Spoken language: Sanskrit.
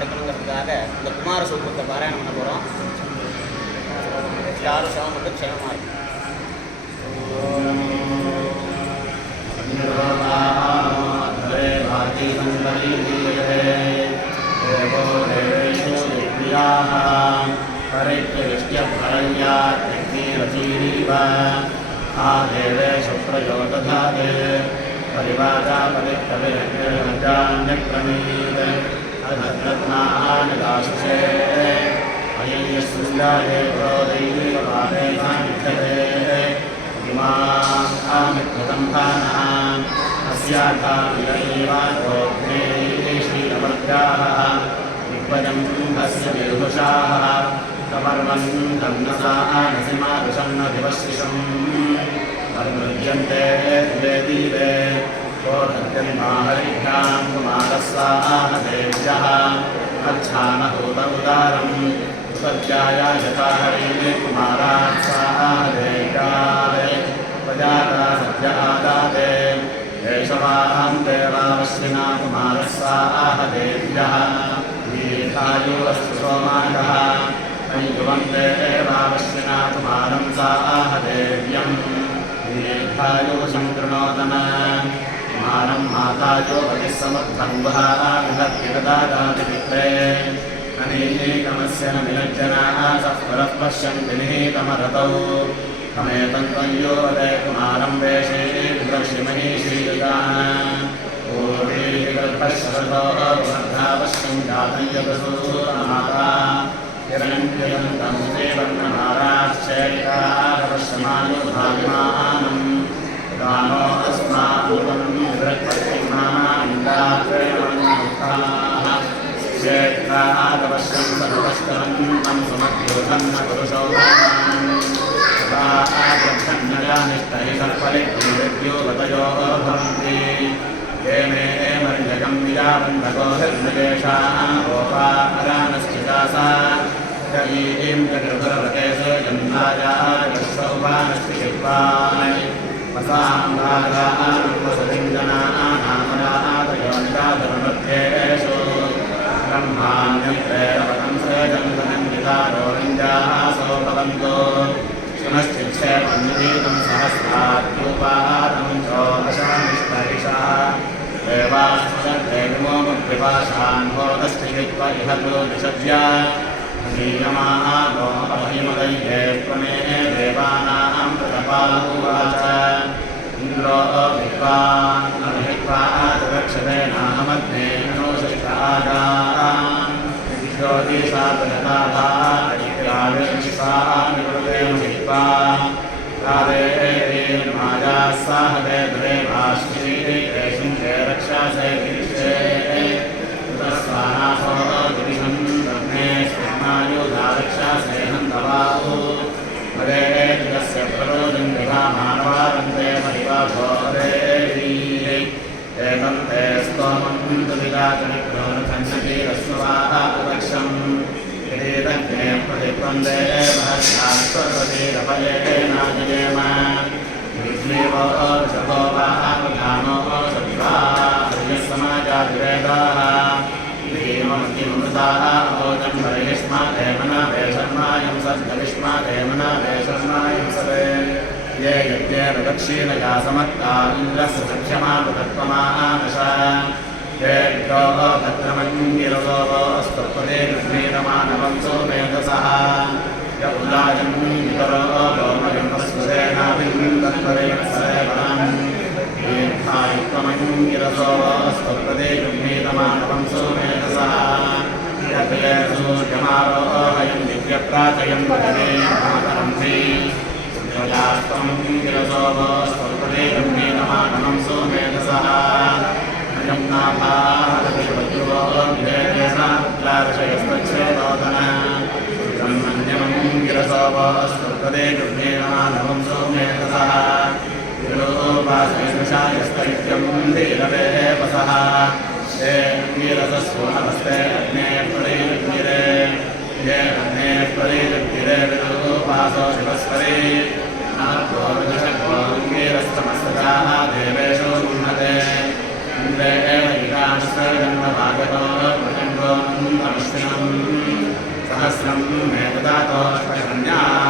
கிடைக்கணுங்கிறதுக்காக இந்த குமார சூத்திரத்தை பாராயணம் பண்ண போகிறோம். யாரும் சிரமம் மட்டும் க்ஷேமமாக இருக்கும். देवेषु प्रयोदधाते परिवादापतिक्रमीत् अधरत्नानिदाशुषे अयं यस्मिन्दाये प्रोदैवीयपादे सान्निध्यते इमामित्युतं भानः अस्याधाविरैवाग्ने श्रीरवर्गाः विद्वजं हस्य विदुषाः कमर्वन्तं न सा नसिमादृशं न दिवशिषम् अनुमृज्यन्ते दिवे दिवे कोधन्यमाहरिभ्यां कुमारस्साः देव्यः अच्छानहूत उदारम् उपद्याया यथाहरिणे कुमारास्साः देव्याय प्रजाता सद्य आदाते एषवाहं देवावश्विना कुमारस्साः देव्यः दीर्घायुरस्तु सोमाकः युवन्ते एवावश्विना कुमारं साः देव्यम् दीर्घायुषं कृणोदन कुमारं मातायो पतिः समर्थं वहाविददातिपित्रे अनेकमस्य न विलज्जनाः सः पुरः पश्यन्ति निहितमरतौ कमेतं यो वदे कुमारं वेशे विदर्शिमहीषीयुगाः पूर्वीगर्भशरतो वृद्धावश्यं जातं यदसूरमाता हिरण्ययन्तं देवन्नमाराश्चैकादवश्यमानुभाविमानम् दानो अस्माकं वृत्पतिमानिन्दात्रेणमुखाः चैकादवश्यं सर्वस्तरन्तं सुमद्योधं न पुरुषो तदा आगच्छन्नयानिष्टैः सर्पलिग्यो गतयो भवन्ति ये मे मर्यकं विजावन्धगोहिर्निदेशाः गोपा अरानश्चितासा कयीं जगृभरवते जन्धायाः यशोपानस्ति शिल्पाय वसाम्भागानुपसलिञ्जनानामरातयोनिकाधर्मध्येषु ब्रह्माण्यं सजन्तनन्दितारोहिञ्जाः सोपवन्तो सुनश्चिच्छेपन्निधीतं सहस्राद्यूपादं चोदशानिष्टरिषः देवास्मदेविमोमुद्विपाशान् होदस्थित्वा इह तु विषज्या ीयमाहिमदय्ये त्वमे देवानां प्रतपाहुवाच इन्द्रो विद्वान्नभिक्वादक्षते नामग्ने नोषिष्टागान् ज्योतिषापदताभानिवृतेन विद्वा प्रादेवीं मायाः साहदे द्रेवाश्रीरेषुं चे रक्षासे गिरिशे तस्वानासो गिरिशं रक्षासेहन्तवाहु मदेतस्य प्ररोजं विभामानवारन्ते परिवाभोरेवी एतं ते स्तोमं तुविदाचनिक्रोनखण्डकीरस्वाः उपक्षम् यदेतज्ञे प्रतिपन्दे महस्यात्पर्वतीरपयेनाजयेम विघ्नेवो ऋषभो वा प्रधानो सद्वा हरियसमाजातिवेदाः मृताः परिष्मादेमना वेशर्मायं सद्गविष्मादेमना वेशर्मायं सदे ये यज्ञेन दक्षिणया समत्ता इन्द्रस्य सख्यमापतत्वमानशा ये विद्रोः भद्रमङ्गिरसोवो स्तुपदे गृह्णीतमानवं सोमेधसः य उल्लायं वितरो गोमयं वस्वसेनाभिन्दत्परेत्सरेवणम् दीर्घायुक्तमङ्गिरसोवो स्तुपदे गृह्णीतमानवं सोमेधसः सूर्यमारोहयं दिव्यप्राचयं वदने मातरं हि सूर्ययास्त्वं गिरसोवो स्तुपदे गृह्णीतमानवं सोमेधसः अयं नाभारतिवज्रो विदेशेषाक्षयस्तच्छेदोदन ब्रह्मण्यमं गिरसोवो स्तुपदे गृह्णीतमानवं सोमेधसः गिरोपासैषायस्तैत्यं धीरवेपसः ये वीरसस्वहस्ते अग्ने प्रलीर्गिरे ये अग्ने प्रलीर्गिरे विदुपासो शिवस्वरे नाद्वोर्गशक्वोङ्गीरस्तमस्तकाः देवेषु गृह्णते इन्द्रे एव गिराश्रयन्नभागतो प्रचण्डो तमस्विनं सहस्रं मे ददातोऽष्टकन्याः